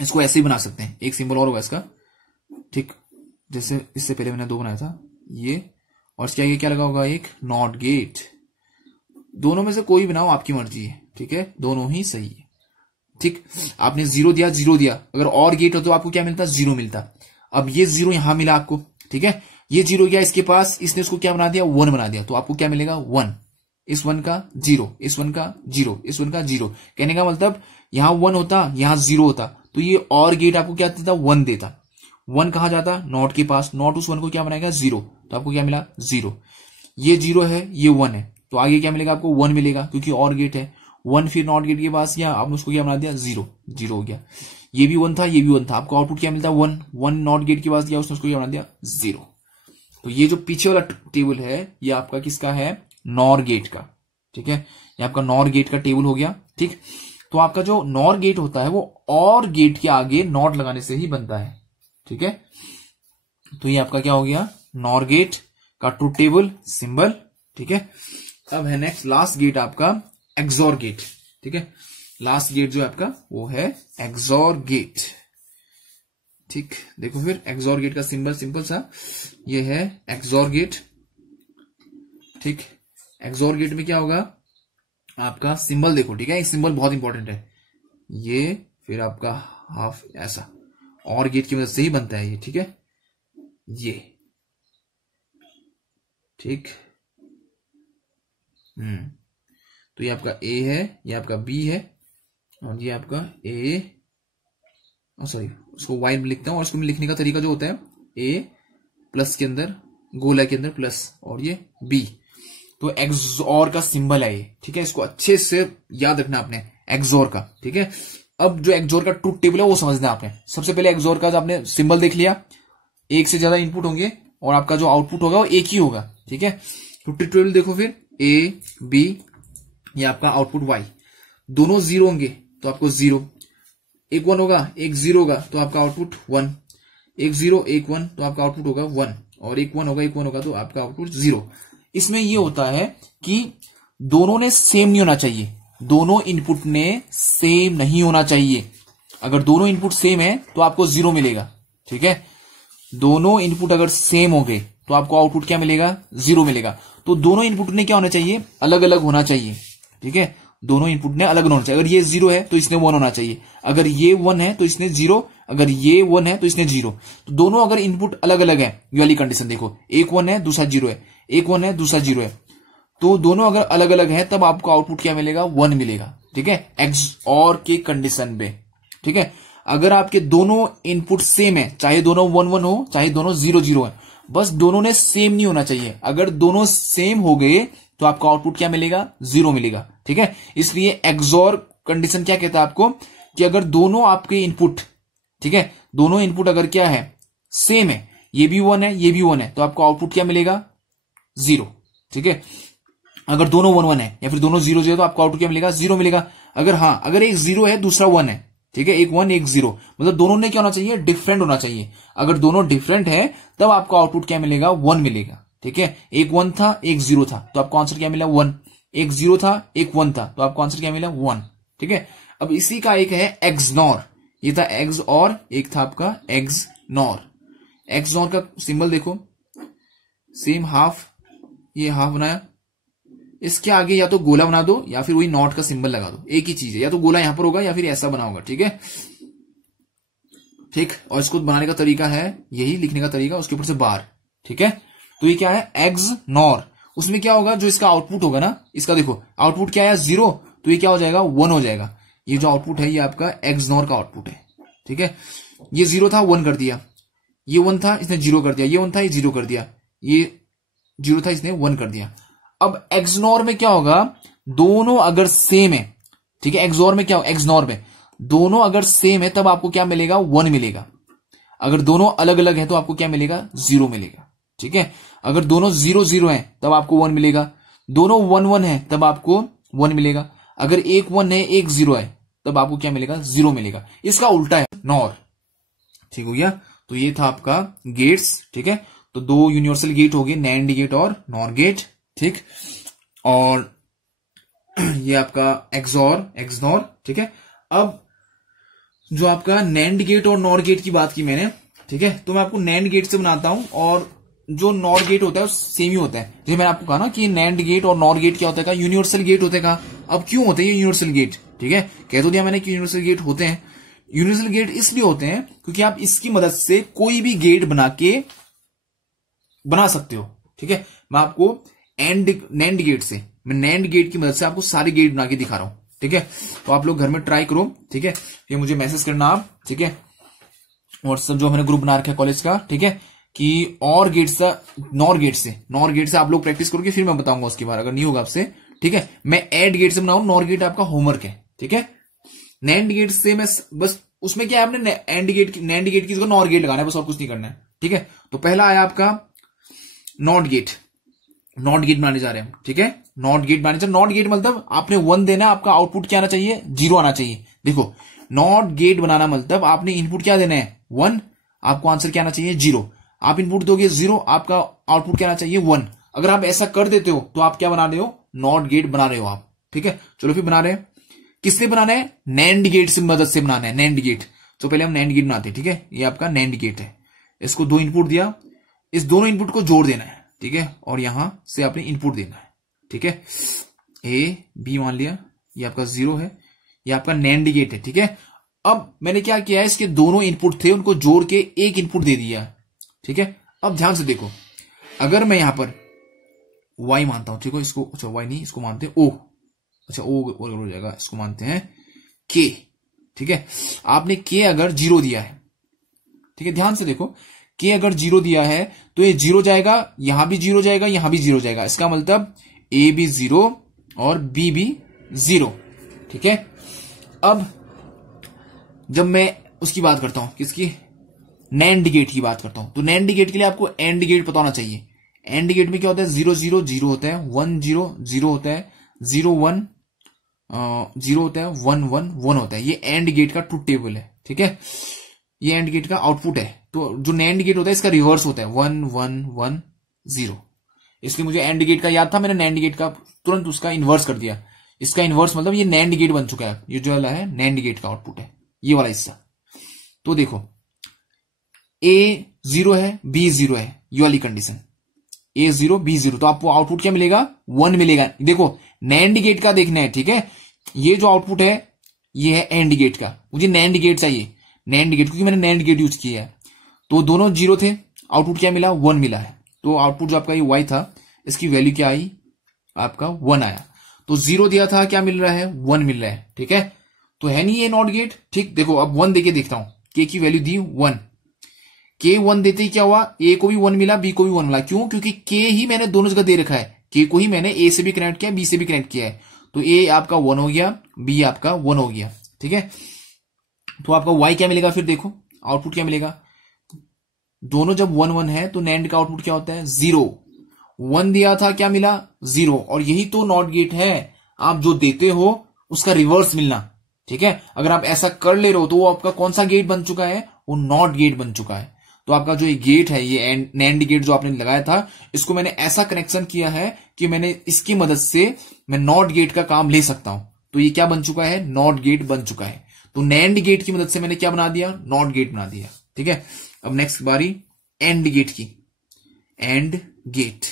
इसको ऐसे ही बना सकते हैं, एक सिंबल और होगा इसका, ठीक, जैसे इससे पहले मैंने 2 बनाया था ये, और इसके आगे क्या लगा होगा, एक नॉट गेट। दोनों में से कोई बनाओ, आपकी मर्जी है, ठीक है, दोनों ही सही है, ठीक। आपने 0 दिया, 0 दिया, अगर और गेट हो तो आपको क्या मिलता, 0 मिलता। अब ये 0 यहां मिला आपको, ठीक है, ये 0 गया इसके पास, इसने उसको क्या बना दिया, 1 बना दिया, तो आपको क्या मिलेगा 1, इस 1 का 0, इस 1 का 0, इस 1 का 0। कहने का मतलब यहां 1 होता, यहां 0 होता, तो ये और गेट आपको क्या देता, 1 देता। 1 कहां जाता, नॉट के पास, नॉट उस 1 को क्या बनाएगा 0, तो आपको क्या मिला 0। ये 0 है, ये 1 है, तो आगे क्या मिलेगा आपको 1 मिलेगा, क्योंकि और गेट है। 1 फिर नॉट गेट के पास गया, आपने उसको क्या बना दिया 0, 0 हो गया। ये भी 1 था, ये भी 1 था, आपको आउटपुट क्या मिलता 1, 1 नॉट गेट के पास गया, उसने उसको क्या बना दिया 0। तो ये जो पीछे वाला टेबल है, ये आपका किसका है, नॉर गेट का, ठीक है। ये आपका नॉर गेट का टेबल हो गया, ठीक। तो आपका जो नॉर गेट होता है वो और गेट के आगे नॉट लगाने से ही बनता है, ठीक है। तो ये आपका क्या हो गया, नॉर गेट का ट्रूथ टेबल सिंबल, ठीक है। अब है नेक्स्ट लास्ट गेट आपका एक्सॉर गेट, ठीक है। लास्ट गेट जो है आपका वो है एक्सॉर गेट, ठीक। देखो फिर एक्सॉर गेट का सिंबल सिंपल सा ये है एक्सॉर गेट, ठीक। एक्सोर गेट में क्या होगा आपका सिंबल देखो, ठीक है, ये सिंबल बहुत इंपॉर्टेंट है, ये फिर आपका हाफ ऐसा, और गेट की मदद से ही बनता है ये, ठीक है, ये ठीक। तो ये आपका ए है, ये आपका बी है, और ये आपका ए, सॉरी उसको वाई में लिखता हूं, और इसको लिखने का तरीका जो होता है ए प्लस के अंदर गोला के अंदर प्लस, और ये बी, तो एक्सोर का सिंबल है ये, ठीक है, इसको अच्छे से याद रखना आपने एक्सोर का, ठीक है। अब जो एक्सोर का ट्रूथ टेबल है वो समझना आपने। सबसे पहले एक्सोर का आपने सिंबल देख लिया, एक से ज्यादा इनपुट होंगे और आपका जो आउटपुट होगा वो एक ही होगा, ठीक है। ट्रूथ टेबल देखो फिर, ए बी, ये आपका आउटपुट वाई, दोनों जीरो होंगे तो आपको जीरो, एक वन होगा एक जीरो होगा तो आपका आउटपुट वन, एक जीरो एक वन तो आपका आउटपुट होगा वन, और एक वन होगा तो आपका आउटपुट जीरो। इसमें ये होता है कि दोनों ने सेम नहीं होना चाहिए, दोनों इनपुट ने सेम नहीं होना चाहिए। अगर दोनों इनपुट सेम है तो आपको जीरो मिलेगा, ठीक है। दोनों इनपुट अगर सेम हो गए तो आपको आउटपुट क्या मिलेगा, जीरो मिलेगा। तो दोनों इनपुट ने क्या होना चाहिए, अलग अलग होना चाहिए, ठीक है, दोनों इनपुट ने अलग होना चाहिए। अगर ये जीरो है तो इसने वन होना चाहिए, अगर ये वन है तो इसने जीरो, अगर ये वन है तो इसने जीरो। तो दोनों अगर इनपुट अलग अलग है, ये वाली कंडीशन देखो, एक वन है दूसरा जीरो है, एक वन है दूसरा जीरो है, तो दोनों अगर अलग अलग है तब आपको आउटपुट क्या मिलेगा, वन मिलेगा, ठीक है, एक्सओर के कंडीशन पे, ठीक है। अगर आपके दोनों इनपुट सेम है, चाहे दोनों वन वन हो चाहे दोनों जीरो जीरो है, बस दोनों ने सेम नहीं होना चाहिए। अगर दोनों सेम हो गए तो आपको आउटपुट क्या मिलेगा, जीरो मिलेगा, ठीक है। इसलिए एक्सोर कंडीशन क्या कहता है आपको, कि अगर दोनों आपके इनपुट, ठीक है, दोनों इनपुट अगर क्या है सेम है, ये भी वन है ये भी वन है, तो आपको आउटपुट क्या मिलेगा, जीरो, ठीक है। अगर दोनों वन वन है या फिर दोनों जीरो जीरो तो आपको आउटपुट क्या मिलेगा, जीरो मिलेगा। अगर हाँ, अगर एक जीरो है दूसरा वन है, ठीक है, एक वन एक जीरो, मतलब दोनों ने क्या होना चाहिए, डिफरेंट होना चाहिए। अगर दोनों डिफरेंट है तब आपको आउटपुट क्या मिलेगा, वन मिलेगा, ठीक है। एक वन था एक जीरो था तो आपको आंसर क्या मिला, वन, एक जीरो था एक वन था तो आपको आंसर क्या मिला, वन, ठीक है। अब इसी का एक है एक्सनॉर, ये था एक्स और एक था आपका एक्सनॉर। एक्सनॉर का सिंबल देखो, सेम हाफ, ये हाफ बनाया, इसके आगे या तो गोला बना दो या फिर वही नॉट का सिंबल लगा दो, एक ही चीज है, या तो गोला यहां पर होगा या फिर ऐसा बना होगा, ठीक है, ठीक। और इसको बनाने का तरीका है यही, लिखने का तरीका, उसके ऊपर से बार, ठीक है। तो ये क्या है, एक्सनॉर। उसमें क्या होगा, जो इसका आउटपुट होगा ना, इसका देखो आउटपुट क्या है, जीरो, तो ये क्या हो जाएगा, वन हो जाएगा। ये जो आउटपुट है ये आपका एक्सनॉर का आउटपुट है, ठीक है। ये जीरो था वन कर दिया, ये वन था इसने जीरो कर दिया, ये वन था ये जीरो कर दिया, ये जीरो था इसने वन कर दिया। अब एक्सनॉर में क्या होगा, दोनों अगर सेम है, ठीक है, एक्सोर में क्या हो, एक्सनॉर में दोनों अगर सेम है तब आपको क्या मिलेगा, वन मिलेगा। अगर दोनों अलग अलग है तो आपको क्या मिलेगा, जीरो मिलेगा, ठीक है। अगर दोनों जीरो जीरो है तब आपको वन मिलेगा, दोनों वन वन है तब आपको वन मिलेगा, अगर एक वन है एक जीरो है तब आपको क्या मिलेगा, जीरो मिलेगा। इसका उल्टा है नॉर, ठीक हो गया। तो ये था आपका गेट्स, ठीक है। तो दो यूनिवर्सल गेट हो गए, नैंड गेट और नॉर गेट, ठीक। और ये आपका एक्सोर एक्सनॉर, ठीक है। अब जो आपका नैंड गेट और नॉर गेट की बात की मैंने, ठीक है, तो मैं आपको नैंड गेट से बनाता हूं, और जो नॉर गेट होता है वो सेम ही होता है। जैसे मैंने आपको कहा ना कि नैंड गेट और नॉर गेट क्या होता है, यूनिवर्सल गेट होते हैं। अब क्यों होते हैं ये यूनिवर्सल गेट, ठीक है, कह तो दिया मैंने कि यूनिवर्सल गेट होते हैं। यूनिवर्सल गेट इसलिए होते हैं क्योंकि आप इसकी मदद से कोई भी गेट बना सकते हो, ठीक है। मैं आपको नैंड गेट से, मैं नैंड गेट की मदद से आपको सारे गेट बना के दिखा रहा हूं, ठीक है। तो आप लोग घर में ट्राई करो, ठीक है, ये मुझे मैसेज करना आप, ठीक है, व्हाट्सएप जो मैंने ग्रुप बना रखा है कॉलेज का, ठीक है, कि और गेट से नॉर गेट से आप लोग प्रैक्टिस करोगे, फिर मैं बताऊंगा उसके बाद, अगर नहीं होगा आपसे, ठीक है। मैं ऐड गेट से बनाऊं, नॉर गेट आपका होमवर्क है, ठीक है। नैंड गेट से मैं बस, उसमें क्या है, आपने नैंड गेट की जगह नॉर गेट लगाना है, बस और कुछ नहीं करना है, ठीक है। तो पहला आया आपका नॉट गेट बनाने जा रहे हैं, ठीक है। नॉट गेट बनाने, नॉट गेट मतलब आपने वन देना, आपका आउटपुट क्या आना चाहिए, जीरो आना चाहिए। देखो नॉट गेट बनाना मतलब आपने इनपुट क्या देना है, वन, आपको आंसर क्या आना चाहिए, जीरो। आप इनपुट दोगे जीरो, आपका आउटपुट क्या आना चाहिए, वन। अगर आप ऐसा कर देते हो तो आप क्या बना रहे हो, नॉट गेट बना रहे हो आप, ठीक है। चलो फिर बना रहे हैं, किससे बनाना है, नैंड गेट से मदद से बनाना है, नैंड गेट। तो पहले हम नैंड गेट बनाते हैं, ठीक है। ये आपका नैंड गेट है, इसको दो इनपुट दिया, इस दोनों इनपुट को जोड़ देना है, ठीक है, और यहां से आपने इनपुट देना है, ठीक है, ए बी मान लिया, ये आपका 0 है, ये आपका नैंड गेट है। ठीक है, अब मैंने क्या किया है, इसके दोनों इनपुट थे उनको जोड़ के एक इनपुट दे दिया। ठीक है, अब ध्यान से देखो, अगर मैं यहां पर y मानता हूं, ठीक है, इसको, अच्छा y नहीं, इसको मानते हैं o, अच्छा o हो जाएगा, इसको मानते हैं k। ठीक है, आपने k अगर 0 दिया है, ठीक है, ध्यान से देखो, k अगर 0 दिया है तो ये 0 जाएगा, यहां भी 0 जाएगा, यहां भी 0 जाएगा, इसका मतलब a भी 0 और b भी 0। ठीक है, अब जब मैं उसकी बात करता हूं, किसकी, नैंड गेट की बात करता हूं, तो नैंड गेट के लिए आपको एंड गेट पता होना चाहिए। एंड गेट में क्या होता है, 0 0 0 होता है, 1 0 0 होता है, 0 1 0 होता है, 1 1 1 होता है। ये एंड गेट का ट्रूथ टेबल है। ठीक है, ये एंड गेट का आउटपुट है। तो जो नैंड गेट होता है इसका रिवर्स होता है, 1 1 1 0। इसलिए मुझे एंड गेट का याद था, मैंने नैंड गेट का तुरंत उसका इन्वर्स कर दिया। इसका इन्वर्स मतलब ये नैंड गेट बन चुका है, ये जो वाला है नैंड गेट का आउटपुट है, ये वाला हिस्सा। तो देखो a 0 है, b 0 है, ये वाली कंडीशन, a 0 b 0, तो आपको आउटपुट क्या मिलेगा, 1 मिलेगा। देखो नैंड गेट का देखना है। ठीक है, ये जो आउटपुट है ये है एंड गेट का, मुझे नैंड गेट चाहिए, नैंड गेट, क्योंकि मैंने नैंड गेट यूज किया है। तो दोनों 0 थे, आउटपुट क्या मिला, 1 मिला है। तो आउटपुट जो आपका ये y था, इसकी वैल्यू क्या आई, आपका 1 आया। तो 0 दिया था, क्या मिल रहा है, 1 मिल रहा है। ठीक है, तो है नहीं ये नॉट गेट। ठीक, देखो अब 1 देके देखता हूं, k की वैल्यू दी 1, k 1 देते ही क्या हुआ, a को भी 1 मिला, b को भी 1 मिला। क्यों, क्योंकि k ही मैंने दोनों जगह दे रखा है, k को ही मैंने a से भी कनेक्ट किया, b से भी कनेक्ट किया है। तो a आपका 1 हो गया, b आपका 1 हो गया। ठीक है, तो आपका y क्या मिलेगा, फिर देखो आउटपुट क्या मिलेगा, दोनों जब 1 1 है तो नैंड का आउटपुट क्या होता है, 0। 1 दिया था, क्या मिला, 0। और यही तो नॉट गेट है, आप जो देते हो उसका रिवर्स मिलना। ठीक है, अगर आप ऐसा कर ले रहे हो तो वो आपका कौन सा गेट बन चुका है, वो नॉट गेट बन चुका है। तो आपका जो ये गेट है, ये नैंड गेट जो आपने लगाया था, इसको मैंने ऐसा कनेक्शन किया है कि मैंने इसकी मदद से मैं नॉट गेट का काम ले सकता हूं। तो ये क्या बन चुका है, नॉट गेट बन चुका है। तो नैंड गेट की मदद से मैंने क्या बना दिया, नॉट गेट बना दिया। ठीक है, अब नेक्स्ट बारी एंड गेट की। एंड गेट,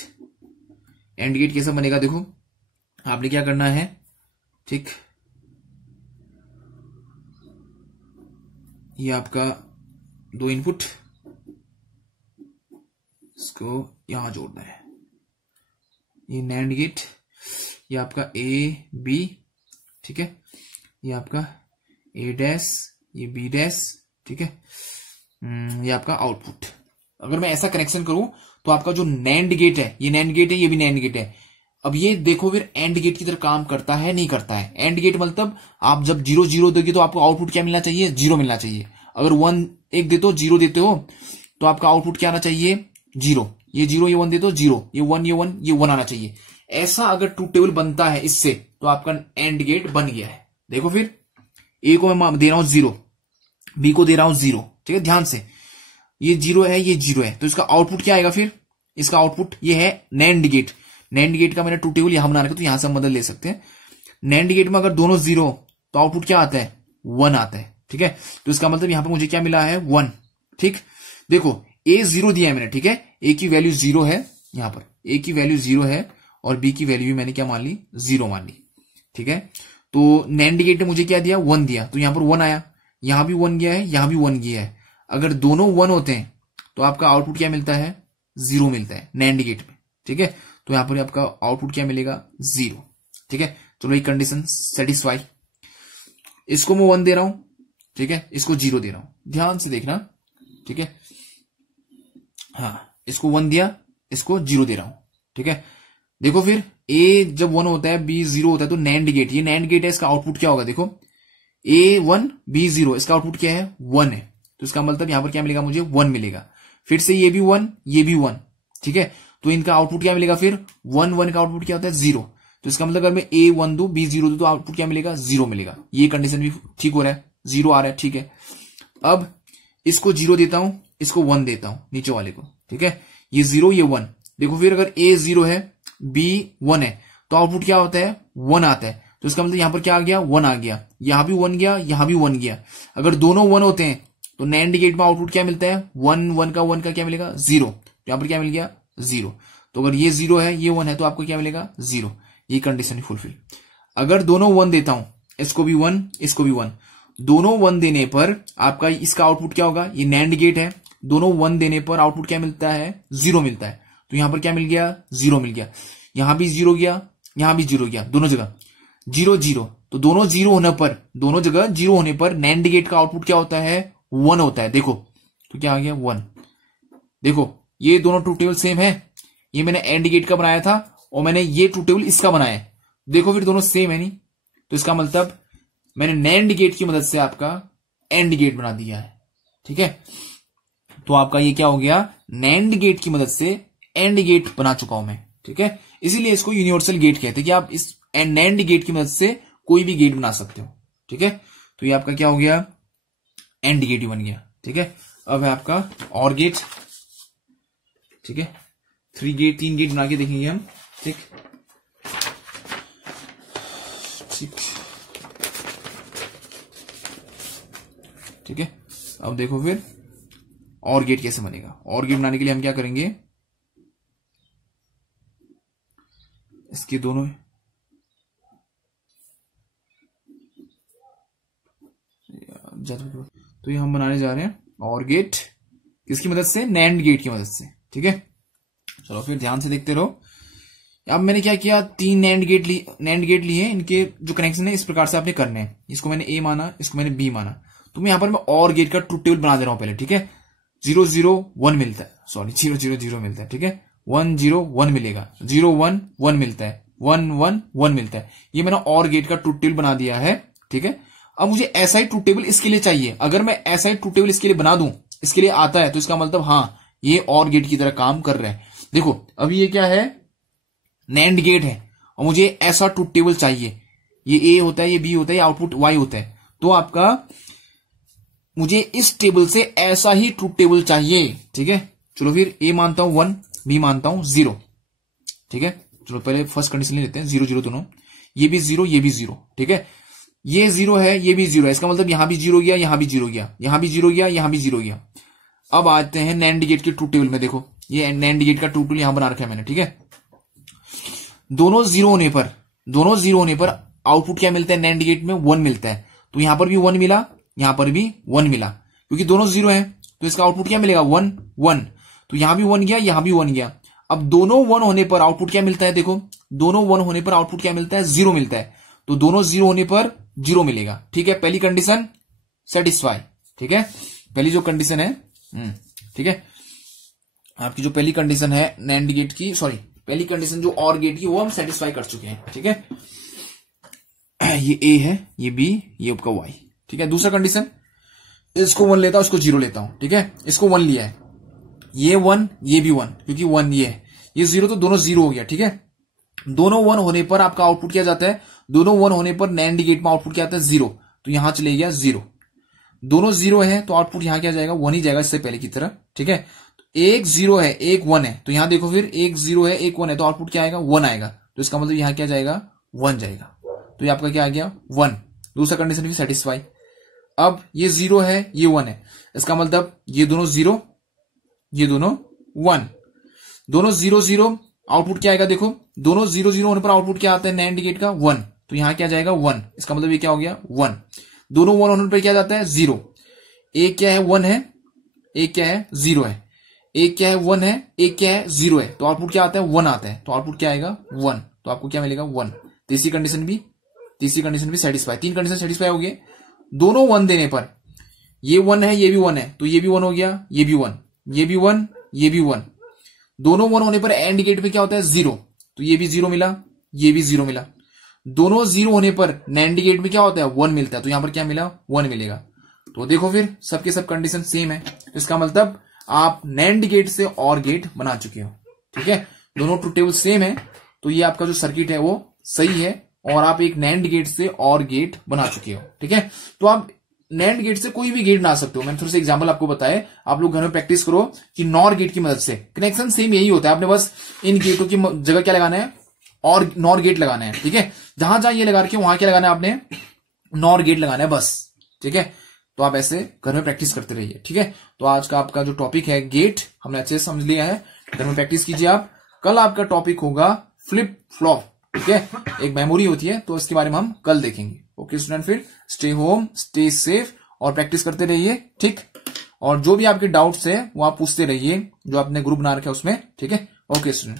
एंड गेट कैसा बनेगा, देखो आपने क्या करना है, ठीक, ये आपका 2 इनपुट, इसको यहां जोड़ना है, ये नैंड गेट, ये आपका a b, ठीक है, ये आपका a डैश, ये b डैश, ठीक है, ये आपका आउटपुट। अगर मैं ऐसा कनेक्शन करूं तो आपका जो नैंड गेट है, ये नैंड गेट है, ये भी नैंड गेट है। अब ये देखो फिर एंड गेट की तरह काम करता है, नहीं करता है। एंड गेट मतलब आप जब 0 0 दोगे तो आपको आउटपुट क्या मिलना चाहिए, 0 मिलना चाहिए। अगर 1 1 देते हो, 0 देते हो, तो आपका आउटपुट क्या आना चाहिए, 0। ये 0 ये 1 देते हो, 0, ये 1 ये 1 ये 1 आना चाहिए। ऐसा अगर ट्रूथ टेबल बनता है इससे, तो आपका एंड गेट बन गया है। देखो फिर a को मैं दे रहा हूं 0, b को दे रहा हूं 0। ठीक है, ध्यान से, ये 0 है, ये 0 है, तो इसका आउटपुट क्या आएगा, फिर इसका आउटपुट ये है नैंड गेट। नैंड गेट का मैंने ट्रूथ टेबल यहां बना रखा, तो यहां से हम मदद ले सकते हैं। नैंड गेट में अगर दोनों 0 तो आउटपुट क्या आता है, 1 आता है। ठीक है, तो इसका मतलब यहां पर मुझे क्या मिला है, 1। ठीक, देखो a 0 दिया है मैंने, ठीक है, a की वैल्यू 0 है, यहां पर a की वैल्यू 0 है और b की वैल्यू भी मैंने क्या मान ली, 0 मान ली। ठीक है, तो नैंड गेट ने मुझे क्या दिया, 1 दिया, तो यहां पर 1 आया, यहां भी 1 गया है, यहां भी 1 गया है। अगर दोनों 1 होते हैं तो आपका आउटपुट क्या मिलता है, 0 मिलता है नैंड गेट में। ठीक है, तो यहां पर आपका आउटपुट क्या मिलेगा, 0। ठीक है, चलो ये कंडीशन सेटिस्फाई। इसको मैं 1 दे रहा हूं, ठीक है, इसको 0 दे रहा हूं, ध्यान से देखना। ठीक है, हाँ, इसको 1 दिया, इसको 0 दे रहा हूं। ठीक है, देखो फिर a जब 1 होता है, b 0 होता है, तो नैंड गेट, ये नैंड गेट है, इसका आउटपुट क्या होगा, देखो a 1 b 0, इसका आउटपुट क्या है, 1 है। तो इसका मतलब यहां पर क्या मिलेगा, मुझे 1 मिलेगा। फिर से ये भी 1, ये भी 1। ठीक है, तो इनका आउटपुट क्या मिलेगा, फिर 1 1 का आउटपुट क्या होता है, 0। तो इसका मतलब अगर मैं a 1 दूं, b 0 दूं, तो आउटपुट क्या मिलेगा, 0 मिलेगा। ये कंडीशन भी ठीक हो रहा है, 0 आ रहा है। ठीक है, अब इसको 0 देता हूं, इसको 1 देता हूं, नीचे वाले को। ठीक है, ये 0 ये 1। देखो फिर अगर a 0 है, b 1 है, तो आउटपुट क्या होता है, 1 आता है। तो इसका मतलब यहां पर क्या आ गया, 1 आ गया, यहां भी 1 गया, यहां भी 1 गया। अगर दोनों 1 होते हैं तो नैंड गेट में आउटपुट क्या मिलता है, 1 1 का क्या मिलेगा, 0। यहां पर क्या मिल गया, 0। तो अगर ये 0 है, ये 1 है, तो आपको क्या मिलेगा, 0। ये कंडीशन भी फुलफिल। अगर दोनों 1 देता हूं, इसको भी 1 इसको भी 1, दोनों 1 देने पर आपका इसका आउटपुट क्या होगा, ये नैंड गेट है, दोनों 1 देने पर आउटपुट क्या मिलता है, 0 मिलता है। तो यहां पर क्या मिल गया, 0 मिल गया, यहां भी 0 गया, यहां भी 0 गया, दोनों जगह 0 0। तो दोनों 0 होने पर, दोनों जगह 0 होने पर नैंड गेट का आउटपुट क्या होता है, 1 होता है। देखो तो क्या आ गया 1। देखो ये दोनों ट्रूथ टेबल सेम है, ये मैंने एंड गेट का बनाया था और मैंने ये ट्रूथ टेबल इसका बनाया है। देखो फिर दोनों सेम है नहीं, तो इसका मतलब मैंने नैंड गेट की मदद से आपका एंड गेट बना दिया है। ठीक है, तो आपका ये क्या हो गया, नैंड गेट की मदद से एंड गेट बना चुका हूं मैं। ठीक है, इसीलिए इसको यूनिवर्सल गेट कहते हैं कि आप इस नैंड गेट की मदद से कोई भी गेट बना सकते हो। ठीक है, तो ये आपका क्या हो गया, एंड गेट ही बन गया। ठीक है, अब है आपका और गेट। ठीक है, 3 गेट बना के देखेंगे हम। ठीक ठीक ठीक है, अब देखो फिर और गेट कैसे बनेगा। और गेट बनाने के लिए हम क्या करेंगे, इसके दोनों तो ये हम बनाने जा रहे हैं और गेट किसकी मदद से, नैंड गेट की मदद से। ठीक है, चलो फिर ध्यान से देखते रहो। अब मैंने क्या किया, 3 नैंड गेट लिए, इनके जो कनेक्शन है इस प्रकार से आपने करने हैं। इसको मैंने ए माना, इसको मैंने बी माना, तो मैं यहां पर मैं और गेट का ट्रूथ टेबल बना दे रहा हूं पहले। ठीक है, 0 0 1 मिलता है, सॉरी 0 0 0 मिलता है। ठीक है, 1 0 1 मिलेगा, 0 1 1 मिलता है, 1 1 1 मिलता है। ये मैंने और गेट का ट्रूथ टेबल बना दिया है। ठीक है, अब मुझे ऐसा ही ट्रूथ टेबल इसके लिए चाहिए। अगर मैं ऐसा ही ट्रूथ टेबल इसके लिए बना दूं, इसके लिए आता है, तो इसका मतलब हाँ ये और गेट की तरह काम कर रहा है। देखो अभी ये क्या है, नैंड गेट है और मुझे ऐसा ट्रूथ टेबल चाहिए। ये ए होता है, ये बी होता है, ये आउटपुट वाई होता है। तो आपका मुझे इस टेबल से ऐसा ही ट्रूथ टेबल चाहिए। ठीक है, चलो फिर ए मानता हूं 1, बी मानता हूं 0। ठीक है, चलो पहले फर्स्ट कंडीशन ले लेते हैं, 0 0 दोनों, ये भी 0 ये भी 0। ठीक है, ये 0 है ये भी 0 है, इसका मतलब यहां भी 0 गया, यहां भी 0 गया, यहां भी 0 गया, यहां भी 0 गया। अब आते हैं नैंड गेट के ट्रूथ टेबल में। देखो ये नैंड गेट का ट्रूथ टेबल यहां बना रखा है मैंने। ठीक है, दोनों 0 होने पर आउटपुट क्या मिलता है, नैंड गेट में 1 मिलता है। तो यहां पर भी 1 मिला, यहां पर भी 1 मिला, क्योंकि दोनों 0 है तो इसका आउटपुट क्या मिलेगा, 1 1। तो यहां भी 1 गया, यहां भी 1 गया। अब दोनों 1 होने पर आउटपुट क्या मिलता है, देखो दोनों 1 होने पर आउटपुट क्या मिलता है, 0 मिलता है। तो दोनों 0 होने पर 0 मिलेगा। ठीक है, पहली कंडीशन सेटिस्फाई। ठीक है, पहली जो कंडीशन है, ठीक है, आपकी जो पहली कंडीशन है नैंड गेट की, सॉरी पहली कंडीशन जो और गेट की, वो हम सेटिस्फाई कर चुके हैं। ठीक है, ये ए है, ये बी, ये आपका वाई। ठीक है, दूसरा कंडीशन, इसको 1 लेता हूं, इसको 0 लेता हूं। ठीक है, इसको 1 लिया है, ये 1 ये भी 1, क्योंकि 1 ये है, ये 0, तो दोनों 0 हो गया। ठीक है, दोनों 1 होने पर आपका आउटपुट क्या जाता है, दोनों 1 होने पर नैंड गेट में आउटपुट क्या आता है, 0। तो यहां चले गया 0, दोनों 0 है तो आउटपुट यहां क्या जाएगा, 1 ही जाएगा, इससे पहले की तरह। ठीक है, एक 0 है एक 1 है, तो यहां देखो फिर एक 0 है एक 1 है, तो आउटपुट क्या आएगा, 1 आएगा। तो इसका मतलब यहां क्या जाएगा, 1 जाएगा। तो ये आपका क्या आ गया, 1। दूसरा कंडीशन भी सेटिस्फाई। अब ये 0 है ये 1 है, इसका मतलब ये दोनों 0 ये दोनों 1, दोनों 0 0, आउटपुट क्या आएगा, देखो दोनों 0 0 होने पर आउटपुट क्या आता है, नैंड गेट का 1। तो यहां क्या जाएगा 1, इसका मतलब ये क्या हो गया 1। दोनों 1 होने पर क्या जाता है 0। एक क्या है 1 है, एक क्या है 0 है, एक क्या है 1 है, एक क्या है 0 है, तो आउटपुट क्या आता है 1 आता है। तो आउटपुट क्या आएगा 1, तो आपको क्या मिलेगा 1। तीसरी कंडीशन भी सेटिस्फाई। 3 कंडीशन सेटिस्फाई हो गए। दोनों 1 देने पर, ये 1 है ये भी 1 है, तो ये भी 1 हो गया, ये भी 1, ये भी 1, ये भी 1। दोनों 1 होने पर एंड गेट पे क्या होता है 0, तो ये भी 0 मिला, ये भी 0 मिला। दोनों 0 होने पर नैंड गेट में क्या होता है 1 मिलता है, तो यहां पर क्या मिला 1 मिलेगा। तो देखो फिर सबके सब कंडीशन सेम है, इसका मतलब आप नैंड गेट से और गेट बना चुके हो। ठीक है, दोनों ट्रूथ टेबल सेम है, तो ये आपका जो सर्किट है वो सही है और आप एक नैंड गेट से और गेट बना चुके हो। ठीक है, तो आप नैंड गेट से कोई भी गेट बना सकते हो। मैंने थोड़े से एग्जांपल आपको बताए, आप लोग घर में प्रैक्टिस करो कि नॉर गेट की मदद से। कनेक्शन सेम यही होता है, आपने बस इन गेटों की जगह क्या लगाना है, और नॉर गेट लगाना है। ठीक है, जहां जहां ये लगा रखे वहां क्या लगाना है, आपने नॉर गेट लगाना है बस। ठीक है, तो आप ऐसे घर में प्रैक्टिस करते रहिए। ठीक है, तो आज का आपका जो टॉपिक है गेट, हमने अच्छे से समझ लिया है, घर में प्रैक्टिस कीजिए आप। कल आपका टॉपिक होगा फ्लिप फ्लॉप। ठीक है, एक मेमोरी होती है, तो इसके बारे में हम कल देखेंगे। ओके स्टूडेंट, फिर स्टे होम, स्टे सेफ और प्रैक्टिस करते रहिए, ठीक। और जो भी आपके डाउट्स है वो आप पूछते रहिए, जो आपने ग्रुप बना रखा है उसमें, ठीक है। Okay student.